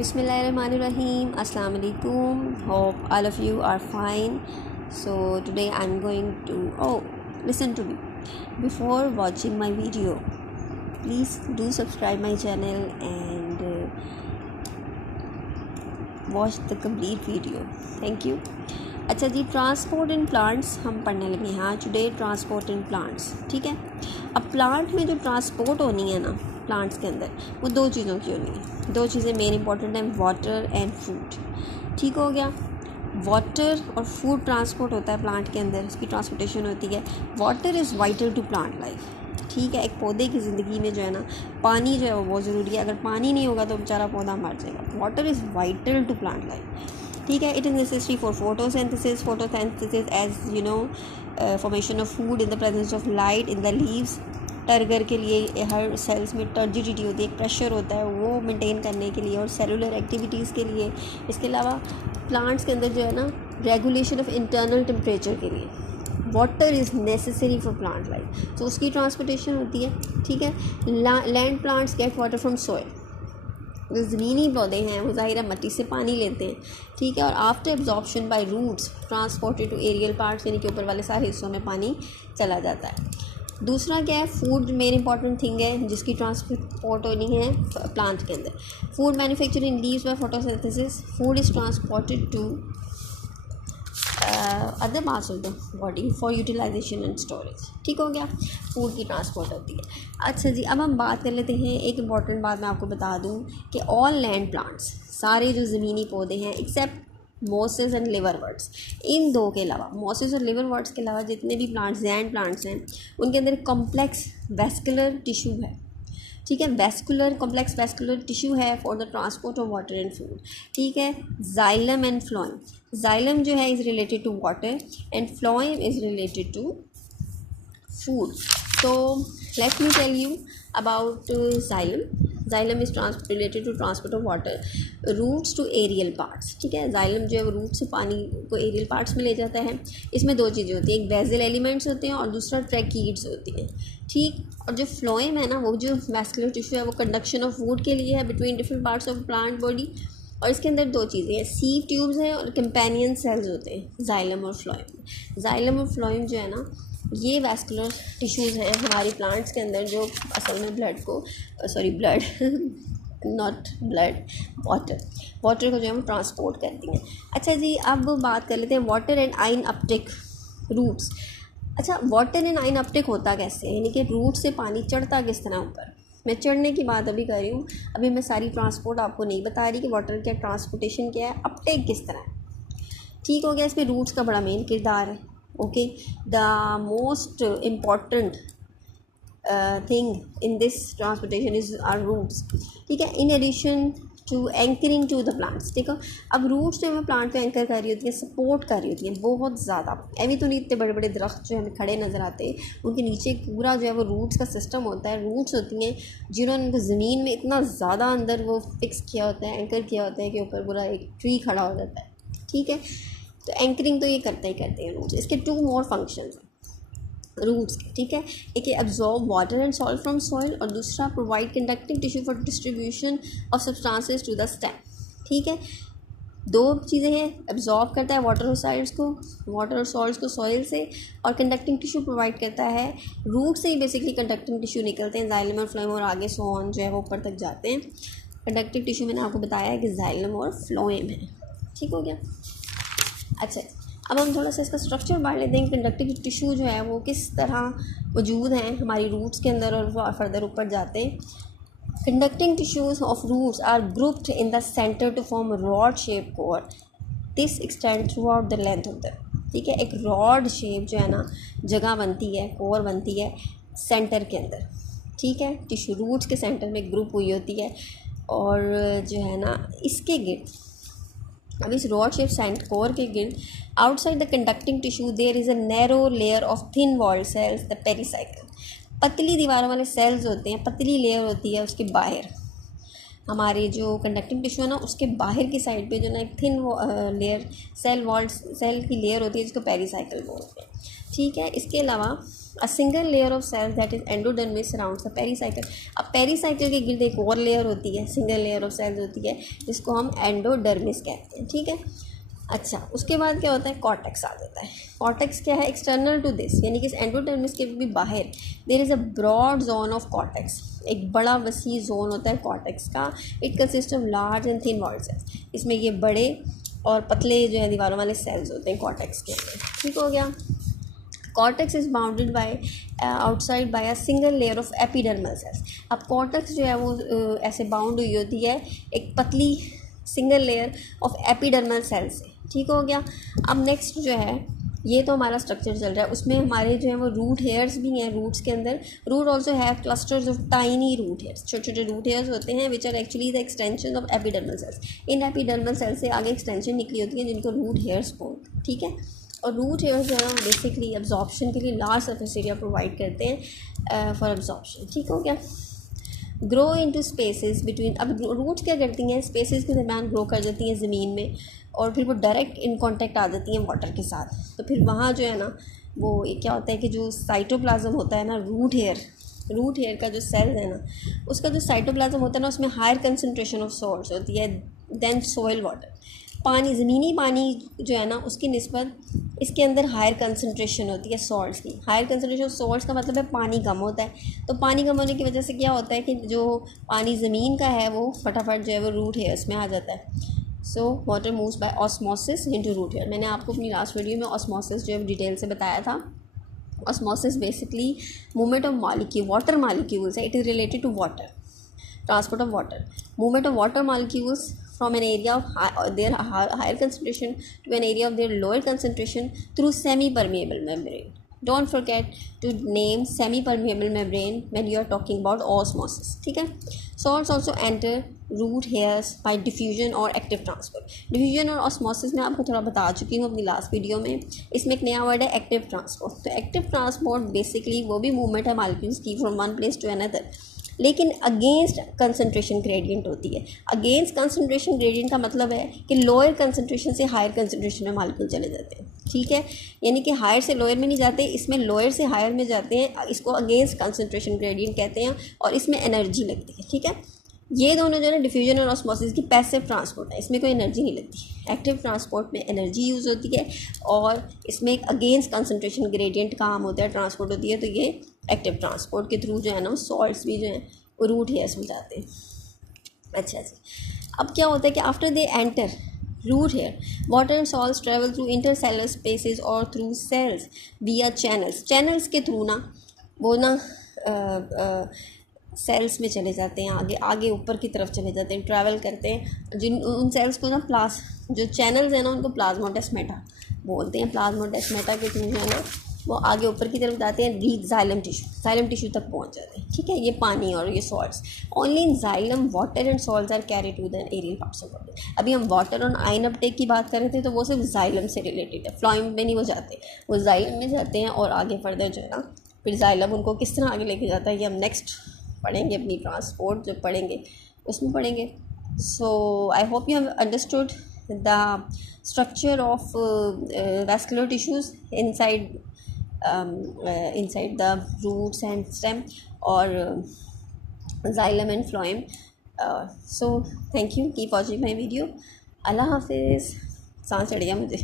Bismillahirrahmanirrahim. Assalamu alaikum. Hope all of you are fine. So today I'm going to listen to me. Before watching my video, please do subscribe my channel and watch the complete video. Thank you. अच्छा जी, transport in plants हम पढ़ने लगे हैं आज today. Transport in plants, ठीक है। अब plant में जो ट्रांसपोर्ट होनी है ना, प्लांट्स के अंदर, वो दो चीज़ों की होनी है। दो चीज़ें मेन इंपॉर्टेंट हैं, वाटर एंड फूड। ठीक हो गया। वाटर और फूड ट्रांसपोर्ट होता है प्लांट के अंदर, इसकी ट्रांसपोर्टेशन होती है। Water is vital to plant life, ठीक है। एक पौधे की ज़िंदगी में जो है ना, पानी जो है वो बहुत ज़रूरी है। अगर पानी नहीं होगा तो बेचारा पौधा मर जाएगा। Water is vital to plant life, ठीक है। It is necessary for photosynthesis as you know, formation of food in the presence of light in the leaves. Turgor के लिए हर सेल्स में टर्जिडिटी होती है, एक प्रेशर होता है, वो मेंटेन करने के लिए, और सेलुलर एक्टिविटीज़ के लिए। इसके अलावा प्लांट्स के अंदर जो है ना, रेगुलेशन ऑफ इंटरनल टेम्परेचर के लिए water is necessary for plant life, तो उसकी ट्रांसपोर्टेशन होती है, ठीक है। Land plants get water from soil. जो ज़मीनी पौधे हैं वो ज़ाहिर है मिट्टी से पानी लेते हैं, ठीक है। और after absorption by roots transported to aerial parts, यानी कि ऊपर वाले सारे हिस्सों में पानी चला जाता है। दूसरा क्या है, फूड मेन इंपॉर्टेंट थिंग है जिसकी ट्रांसपोर्ट होनी है प्लांट के अंदर। Food manufacture in leaves by photosynthesis, food is transported to other parts of the body for utilisation and storage. ठीक हो गया, फूड की ट्रांसपोर्ट होती है। अच्छा जी, अब हम बात कर लेते हैं, एक इंपॉर्टेंट बात मैं आपको बता दूं कि ऑल लैंड प्लांट्स, सारे जो ज़मीनी पौधे हैं एक्सेप्ट मॉसेस एंड लिवरवर्ट्स, इन दो के अलावा, मॉसेस और लिवरवर्ट्स के अलावा जितने भी प्लांट्स लैंड प्लांट्स हैं, उनके अंदर कॉम्प्लेक्स वेस्कुलर टिश्यू है, ठीक है। कॉम्प्लेक्स वेस्कुलर टिश्यू है for the transport of water and food, ठीक है। जाइलम एंड फ्लोएम, जाइलम जो है is related to water and phloem is related to food. तो let me tell you about xylem. Xylem is related to transport of water roots to aerial parts, ठीक है। Xylem जो है वो root से पानी को एरियल पार्ट्स में ले जाता है। इसमें दो चीज़ें होती हैं, एक बेजल एलिमेंट्स होते हैं और दूसरा ट्रैकीड्स होती हैं, ठीक। और जो फ्लोएम है ना, वो जो वैस्कुलर टिश्यू है, वो कंडक्शन ऑफ फूड के लिए है between different parts of plant body. और इसके अंदर दो चीज़ें हैं, सीव ट्यूब्स हैं और कंपेनियन सेल्स होते हैं जाइलम और फ्लोएम। जाइलम और फ्लोएम जो है ना, ये वैस्कुलर टिश्यूज़ हैं हमारी प्लांट्स के अंदर, जो असल में ब्लड नॉट ब्लड, वाटर को जो हम ट्रांसपोर्ट करती हैं। अच्छा जी, अब बात कर लेते हैं water and ion uptake roots. अच्छा, वाटर एंड आयन अपटेक होता कैसे है, यानी कि रूट से पानी चढ़ता किस तरह ऊपर। मैं चढ़ने की बात अभी कर रही हूँ, अभी मैं सारी ट्रांसपोर्ट आपको नहीं बता रही कि वाटर क्या ट्रांसपोर्टेशन क्या है, अपटेक किस तरह है। ठीक हो गया, इसमें रूट्स का बड़ा मेन किरदार है। Okay, the most important thing in this transportation is are roots, ठीक है। In addition to anchoring to the plants, ठीक है। अब रूट्स जो हमें प्लांट पे एंकर कर रही होती है, सपोर्ट कर रही होती हैं बहुत ज़्यादा। अभी तो नहीं, इतने बड़े बड़े दरख्त जो हमें खड़े नज़र आते हैं, उनके नीचे पूरा जो है वो रूट्स का सिस्टम होता है। रूट्स होती हैं जिन्होंने उनको ज़मीन में इतना ज़्यादा अंदर वो फिक्स किया होता है, एंकर किया होता है कि ऊपर पूरा एक ट्री खड़ा हो जाता है, ठीक है। तो एंकरिंग तो ये करते हैं रूट्स। इसके टू मोर फंक्शंस हैं रूट्स, ठीक है। एक absorb water and salt from soil, और दूसरा provide conducting tissue for distribution of substances to the stem, ठीक है। दो चीज़ें हैं, एब्जॉर्ब करता है वाटर और सॉल्ट्स को सॉइल से, और कंडक्टिंग टिश्यू प्रोवाइड करता है। रूट से ही बेसिकली कंडक्टिंग टिश्यू निकलते हैं, जाइलम और फ्लोएम, और आगे सोन जो है वो ऊपर तक जाते हैं। कंडक्टिव टिश्यू मैंने आपको बताया है कि जाइलम और फ्लोएम है, ठीक हो गया। अच्छा, अब हम थोड़ा सा इसका स्ट्रक्चर पढ़ लेते हैं। कंडक्टिव टिश्यू जो है वो किस तरह मौजूद हैं हमारी रूट्स के अंदर, और वो फर्दर ऊपर जाते हैं। Conducting tissues of roots are grouped in the centre to form rod shape core, this extend throughout the length of the, ठीक है। एक रॉड शेप जो है ना जगह बनती है, कोर बनती है सेंटर के अंदर, ठीक है। टिश्यू रूट्स के सेंटर में ग्रुप हुई होती है, और जो है ना इसके गिर्द, अब इस रॉड शेप सेंट कोर के गिर्द outside the conducting tissue there is a narrow layer of thin walled cells, the pericycle. पतली दीवारों वाले सेल्स होते हैं, पतली लेयर होती है उसके बाहर। हमारे जो कंडक्टिंग टिश्यू है ना, उसके बाहर की साइड पे जो ना एक थिन लेयर सेल की लेयर होती है, जिसको पेरिसाइकिल बोलते हैं, ठीक है। इसके अलावा a single layer of cells that is endodermis surrounds the pericycle. अब पेरीसाइकिल के गिर्द एक और लेयर होती है, सिंगल लेयर ऑफ सेल्स होती है, जिसको हम एंडोडर्मिस कहते हैं, ठीक है। अच्छा, उसके बाद क्या होता है, कॉर्टेक्स आ जाता है। कॉर्टेक्स क्या है, एक्सटर्नल टू दिस, यानी कि इस एंडोडर्मिस के भी बाहर there is a broad zone of cortex, एक बड़ा वसी जोन होता है कॉर्टेक्स का। It consist of large and thin walled cells, इसमें ये बड़े और पतले जो है दीवारों वाले सेल्स होते हैं कॉर्टेक्स के अंदर, ठीक हो गया। Cortex is bounded by outside by a single layer of epidermal cells. अब कॉर्टेक्स जो है वो ऐसे बाउंड हुई होती है एक पतली single layer of epidermal cells से, ठीक हो गया। अब नेक्स्ट जो है, ये तो हमारा स्ट्रक्चर चल रहा है, उसमें हमारे जो है वो रूट हेयर्स भी हैं। रूट्स के अंदर root also have clusters of tiny root hairs, छोटे छोटे रूट हेयर्स होते हैं which are actually the extension of epidermal cells. इन एपिडर्मल सेल्स से आगे एक्सटेंशन निकली होती है जिनको रूट हेयर्स बोलते हैं, ठीक है। और रूट हेयर्स जो है ना बेसिकली एब्जॉर्प्शन के लिए लार्ज सरफेस एरिया प्रोवाइड करते हैं फॉर एब्जॉर्प्शन, ठीक हो गया। ग्रो इनटू स्पेसेस बिटवीन, अब रूट्स क्या करती हैं, स्पेसेस के दरमियान ग्रो कर जाती हैं ज़मीन में, और फिर वो डायरेक्ट इन कांटेक्ट आ जाती हैं वाटर के साथ। तो फिर वहाँ जो है ना वो क्या होता है कि जो साइटोप्लाज्म होता है ना, रूट हेयर का जो सेल है ना, उसका जो साइटोप्लाज्म होता है ना, उसमें हायर कंसनट्रेशन ऑफ सॉल्ट्स होती है देन सोइल वाटर। पानी, ज़मीनी पानी जो है ना उसकी निस्बत इसके अंदर हायर कंसनट्रेशन होती है सॉल्ट्स की। हायर कंसनट्रेशन ऑफ सॉल्ट्स का मतलब है पानी कम होता है। तो पानी कम होने की वजह से क्या होता है कि जो पानी ज़मीन का है वो फटाफट जो है वो रूट हेयर्स में आ जाता है। So water moves by osmosis into root hair. मैंने आपको अपनी लास्ट वीडियो में ऑस्मोसिस जो है डिटेल से बताया था। Osmosis basically movement of molecule, water molecules है, it is related to water, transport of water, movement of water molecules from an area of their higher concentration to an area of their lower concentration through semi-permeable membrane. Don't forget to name semi-permeable membrane when you are talking about osmosis, ठीक है। Salts also enter root hairs by diffusion और active transport. Diffusion और osmosis में आपको थोड़ा बता चुकी हूँ अपनी लास्ट वीडियो में। इसमें एक नया वर्ड है एक्टिव ट्रांसपोर्ट। तो एक्टिव ट्रांसपोर्ट बेसिकली वो भी मूवमेंट है मालिक्यूल्स की from one place to another, लेकिन अगेंस्ट कंसंट्रेशन ग्रेडियंट होती है। अगेंस्ट कंसंट्रेशन ग्रेडियंट का मतलब है कि लोअर कंसंट्रेशन से हायर कंसंट्रेशन में मालिक्यूल चले जाते हैं, ठीक है। यानी कि हायर से लोअर में नहीं जाते, इसमें लोअर से हायर में जाते हैं, इसको अगेंस्ट कंसंट्रेशन ग्रेडियंट कहते हैं, और इसमें एनर्जी लगती है, ठीक है। ये दोनों जो है ना डिफ्यूजन और ऑस्मोसिस की पैसिव ट्रांसपोर्ट है, इसमें कोई एनर्जी नहीं लगती। एक्टिव ट्रांसपोर्ट में एनर्जी यूज़ होती है और इसमें एक अगेंस्ट कंसंट्रेशन ग्रेडियंट काम होता है, ट्रांसपोर्ट होती है। तो ये एक्टिव ट्रांसपोर्ट के थ्रू जो है ना सॉल्ट्स भी जो है वो रूट हेयर्स में जाते हैं। अच्छा जी, अब क्या होता है कि after they enter root hair, water and salts travel through intercellular spaces और through cells via channels. Channels के थ्रू ना वो ना सेल्स में चले जाते हैं, आगे आगे ऊपर की तरफ चले जाते हैं, ट्रैवल करते हैं। जिन उन सेल्स को ना जो चैनल्स हैं ना उनको प्लाज्मोडेस्माटा बोलते हैं। प्लाज्मोडेस्माटा के थ्रू जो है ना वो आगे ऊपर की तरफ जाते हैं, रीच जाइलम टिश्यू तक पहुंच जाते हैं, ठीक है। ये पानी और ये salts, only in xylem water and salts are carry to the aerial parts of body. अभी हम वाटर और आयन अपटेक की बात कर रहे थे तो वो सिर्फ जाइलम से रिलेटेड है, फ्लोएम में नहीं वो जाते, वो जाइलम में जाते हैं और आगे फर्दर जो है ना फिर जाइलम उनको किस तरह आगे लेके जाता है ये हम नेक्स्ट पढ़ेंगे, अपनी ट्रांसपोर्ट जो पढ़ेंगे उसमें पढ़ेंगे। So I hope you have understood the structure of vascular tissues inside the roots and stem or xylem and phloem. So thank you, keep watching my video. Allah Hafiz. सांस चढ़ गया मुझे।